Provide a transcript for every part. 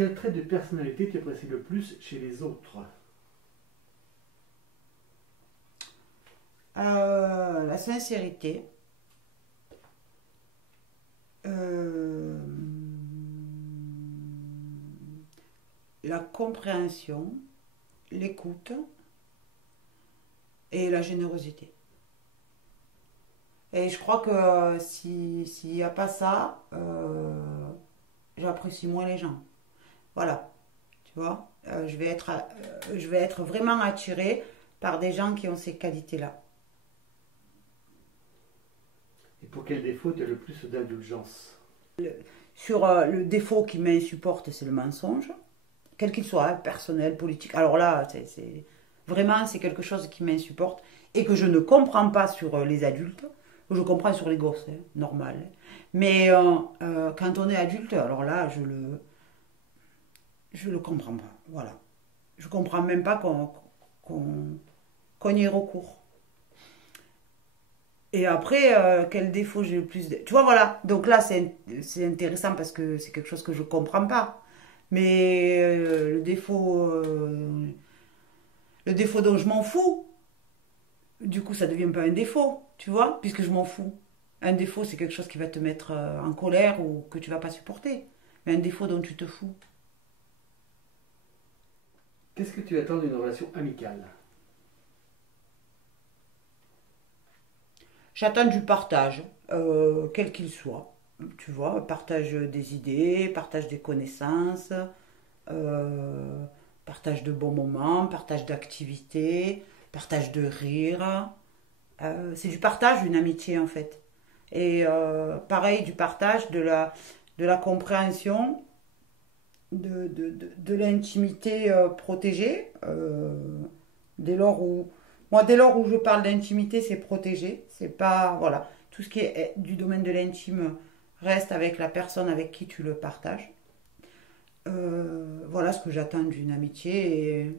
Quel trait de personnalité tu apprécies le plus chez les autres? La sincérité, euh, la compréhension, l'écoute et la générosité. Et je crois que s'il n'y a pas ça, j'apprécie moins les gens. Voilà, tu vois, je vais être vraiment attirée par des gens qui ont ces qualités-là. Et pour quel défaut tu as le plus d'indulgence? Sur le défaut qui m'insupporte, c'est le mensonge, quel qu'il soit, hein, personnel, politique. Alors là, vraiment, c'est quelque chose qui m'insupporte et que je ne comprends pas sur les adultes. Je comprends sur les gosses, hein, normal. Mais quand on est adulte, alors là, je le comprends pas. Voilà. Je comprends même pas qu'on qu'on y ait recours. Et après, quel défaut j'ai le plus de... Tu vois, voilà. Donc là, c'est intéressant parce que c'est quelque chose que je comprends pas. Mais le défaut dont je m'en fous, du coup, ça devient pas un défaut, tu vois, puisque je m'en fous. Un défaut, c'est quelque chose qui va te mettre en colère ou que tu vas pas supporter. Mais un défaut dont tu te fous. Qu'est-ce que tu attends d'une relation amicale? J'attends du partage, quel qu'il soit. Tu vois, partage des idées, partage des connaissances, euh, partage de bons moments, partage d'activités, partage de rire. C'est du partage, une amitié en fait. Et pareil, du partage, de la compréhension, de l'intimité protégée. Dès lors où je parle d'intimité, c'est protégé. C'est pas, voilà, tout ce qui est du domaine de l'intime reste avec la personne avec qui tu le partages. Voilà ce que j'attends d'une amitié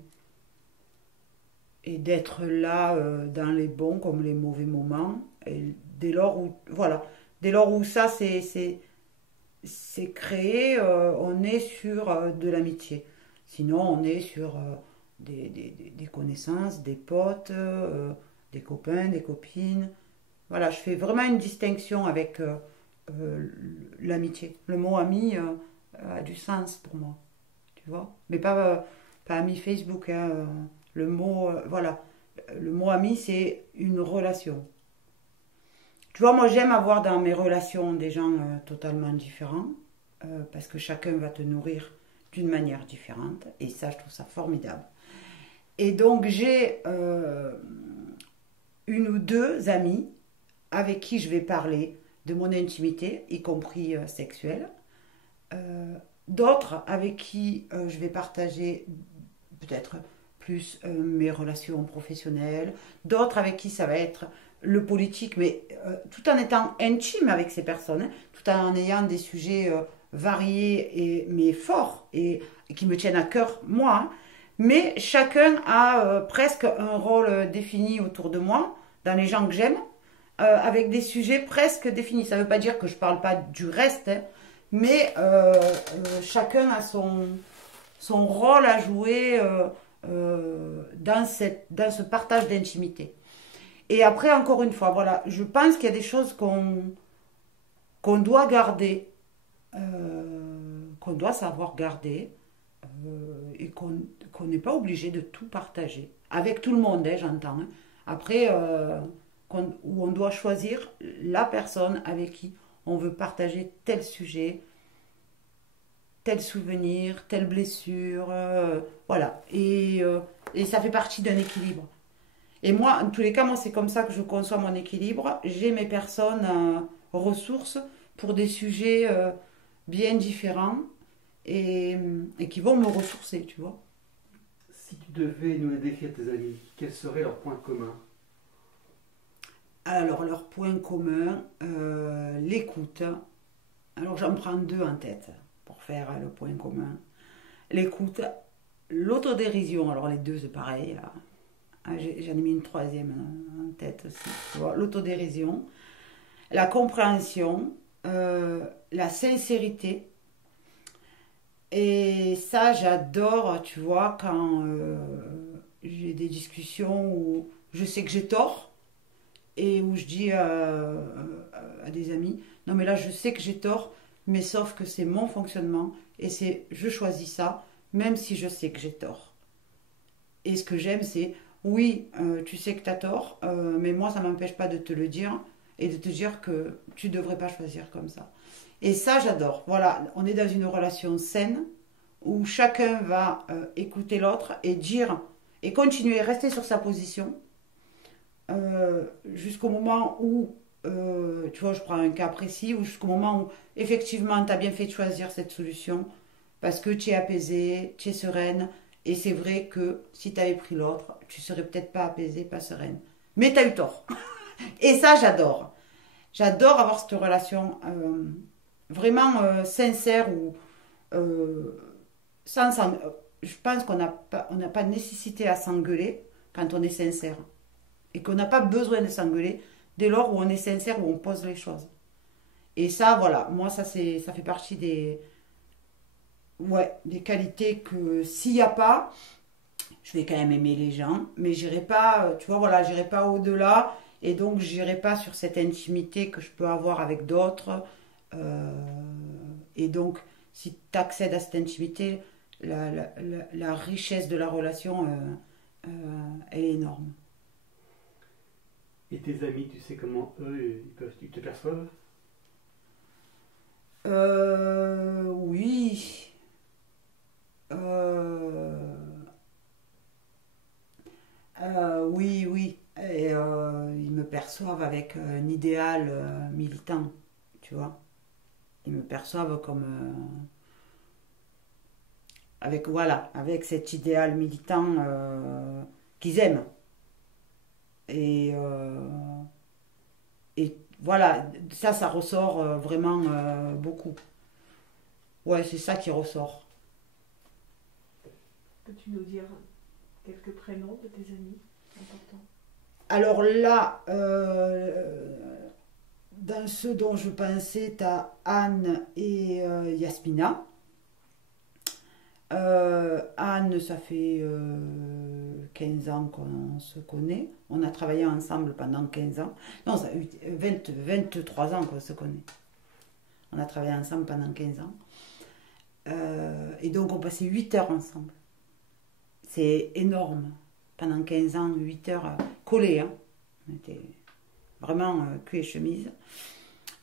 et d'être là dans les bons comme les mauvais moments. Et dès lors où ça c'est créé, on est sur de l'amitié. Sinon, on est sur des connaissances, des potes, des copains, des copines. Voilà, je fais vraiment une distinction avec euh, l'amitié. Le mot ami a du sens pour moi, tu vois. Mais pas ami Facebook, hein, le mot, voilà. Le mot ami, c'est une relation. Tu vois, moi j'aime avoir dans mes relations des gens totalement différents, parce que chacun va te nourrir d'une manière différente, et ça je trouve ça formidable. Et donc j'ai une ou deux amies avec qui je vais parler de mon intimité, y compris sexuelle. D'autres avec qui je vais partager peut-être plus mes relations professionnelles. D'autres avec qui ça va être le politique, mais tout en étant intime avec ces personnes, hein, tout en ayant des sujets variés mais forts et qui me tiennent à cœur moi. Hein. Mais chacun a presque un rôle défini autour de moi, dans les gens que j'aime, avec des sujets presque définis. Ça ne veut pas dire que je ne parle pas du reste, hein, mais chacun a son rôle à jouer dans ce partage d'intimité. Et après, encore une fois, voilà, je pense qu'il y a des choses qu'on doit garder, qu'on doit savoir garder, et qu'on n'est pas obligé de tout partager. Avec tout le monde, hein, j'entends. Hein. Après, où on doit choisir la personne avec qui on veut partager tel sujet, tel souvenir, telle blessure, voilà. Et ça fait partie d'un équilibre. Et moi, en tous les cas, moi, c'est comme ça que je conçois mon équilibre. J'ai mes personnes ressources pour des sujets bien différents et qui vont me ressourcer, tu vois. Si tu devais nous les décrire tes amis, quels seraient leurs points communs? Alors, leur point commun, l'écoute. Alors, j'en prends deux en tête pour faire le point commun. L'écoute, l'autodérision. Alors, les deux, c'est pareil. J'en ai mis une troisième en tête aussi. Tu vois, l'autodérision, la compréhension, la sincérité Et ça, j'adore, tu vois, quand j'ai des discussions où je sais que j'ai tort et où je dis à des amis, non mais là je sais que j'ai tort, mais sauf que c'est mon fonctionnement et c'est je choisis ça, même si je sais que j'ai tort. Et ce que j'aime, c'est oui, tu sais que tu as tort, mais moi ça m'empêche pas de te le dire et de te dire que tu devrais pas choisir comme ça. Et ça, j'adore. Voilà, on est dans une relation saine où chacun va écouter l'autre et dire et continuer à rester sur sa position jusqu'au moment où, tu vois, je prends un cas précis, ou jusqu'au moment où effectivement tu as bien fait de choisir cette solution parce que tu es apaisée, tu es sereine, et c'est vrai que si tu avais pris l'autre, tu serais peut-être pas apaisée, pas sereine. Mais tu as eu tort. Et ça, j'adore. J'adore avoir cette relation vraiment sincère où euh, je pense qu'on n'a pas de nécessité à s'engueuler quand on est sincère et qu'on n'a pas besoin de s'engueuler dès lors où on est sincère, où on pose les choses. Et ça, voilà, moi, ça fait partie ouais, des qualités que s'il n'y a pas, je vais quand même aimer les gens, mais j'irai pas, tu vois, voilà, j'irai pas au-delà, et donc j'irai pas sur cette intimité que je peux avoir avec d'autres. Euh, et donc, si tu accèdes à cette intimité, la richesse de la relation, elle est énorme. Et tes amis, tu sais comment eux, ils te perçoivent? Oui. Euh, oui, oui. Et ils me perçoivent avec un idéal militant, tu vois. Ils me perçoivent comme avec voilà, avec cet idéal militant qu'ils aiment. Et et voilà, ça ressort vraiment beaucoup. Ouais, c'est ça qui ressort. Peux-tu nous dire quelques prénoms de tes amis importants? Alors là, dans ceux dont je pensais, tu as Anne et Yasmina. Anne, ça fait 15 ans qu'on se connaît. On a travaillé ensemble pendant 15 ans. Non, ça a eu 23 ans qu'on se connaît. On a travaillé ensemble pendant 15 ans. Et donc, on passait 8 heures ensemble. C'est énorme. Pendant 15 ans, 8 heures collées. Hein. On était vraiment cul et chemise.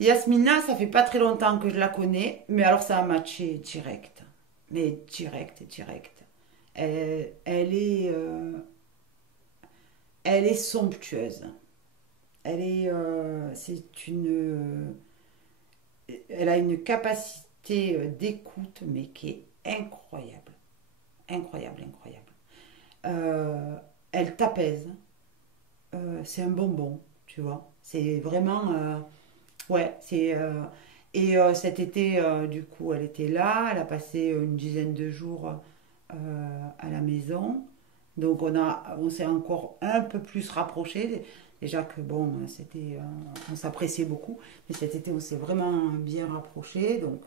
Yasmina, ça fait pas très longtemps que je la connais, mais alors ça a matché direct. Mais direct, direct. Elle est somptueuse. Elle a une capacité d'écoute, mais qui est incroyable. Incroyable, incroyable. Euh, Elle t'apaise. C'est un bonbon, tu vois. C'est vraiment. Ouais, c'est. Et cet été, du coup, elle était là. Elle a passé une dizaine de jours à la maison. Donc on s'est encore un peu plus rapprochés. Déjà que bon, on s'appréciait beaucoup, mais cet été on s'est vraiment bien rapprochés. Donc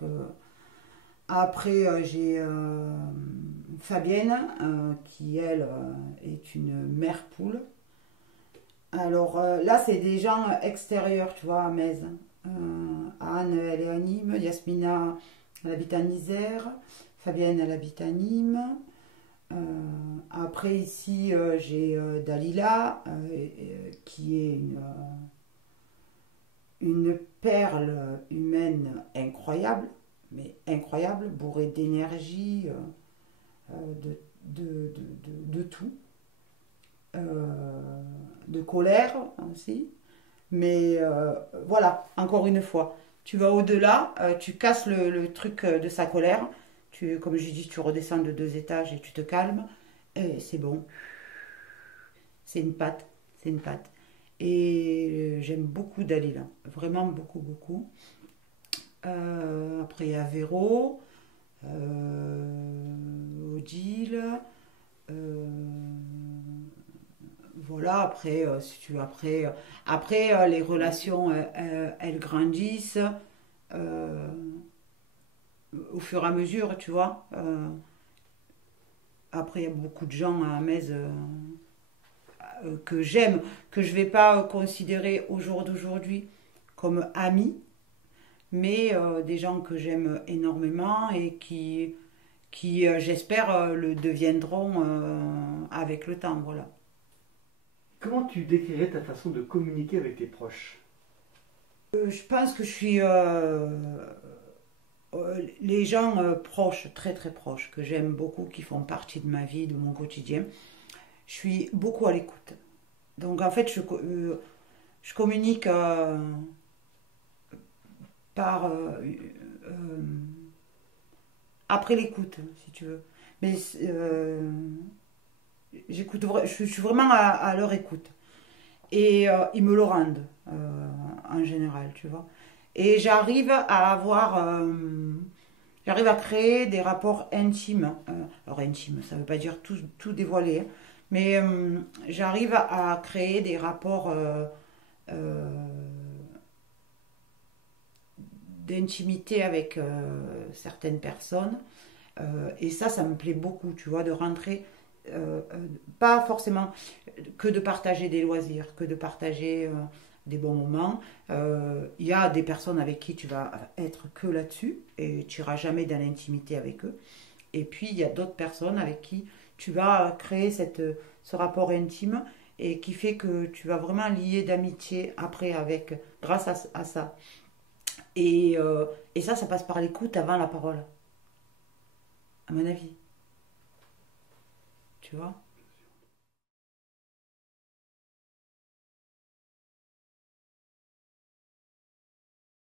après j'ai Fabienne qui elle est une mère poule. Alors là c'est des gens extérieurs, tu vois, à Metz. Anne elle est à Nîmes, Yasmina elle habite à Isère, Fabienne elle habite à Nîmes. Euh, Après ici j'ai Dalila qui est une perle humaine incroyable, mais incroyable, bourrée d'énergie, de tout, de colère aussi. Mais voilà, encore une fois, tu vas au-delà, tu casses le truc de sa colère, comme je dis, tu redescends de 2 étages et tu te calmes, et c'est bon, c'est une patte, c'est une patte. Et j'aime beaucoup Dalila, vraiment beaucoup, beaucoup. Après, il y a Véro, Odile, euh, voilà, après, si tu veux, après les relations, elles grandissent. Euh, au fur et à mesure, tu vois. Après, il y a beaucoup de gens à Metz que j'aime, que je vais pas considérer au jour d'aujourd'hui comme amis, mais des gens que j'aime énormément et qui j'espère, le deviendront avec le temps, voilà. Comment tu décrirais ta façon de communiquer avec tes proches? Je pense que je suis les gens proches, très très proches, que j'aime beaucoup, qui font partie de ma vie, de mon quotidien. Je suis beaucoup à l'écoute. Donc en fait, je communique par après l'écoute, si tu veux. Mais je suis vraiment à leur écoute. Et ils me le rendent en général, tu vois. Et j'arrive à créer des rapports intimes. Alors intime, ça ne veut pas dire tout dévoiler, hein, mais j'arrive à créer des rapports d'intimité avec certaines personnes. Et ça me plaît beaucoup, tu vois, de rentrer, pas forcément que de partager des loisirs, que de partager des bons moments. Il y a des personnes avec qui tu vas être que là-dessus et tu n'iras jamais dans l'intimité avec eux. Et puis il y a d'autres personnes avec qui tu vas créer ce rapport intime et qui fait que tu vas vraiment lier d'amitié après grâce à ça. Et ça passe par l'écoute avant la parole, à mon avis. Tu vois?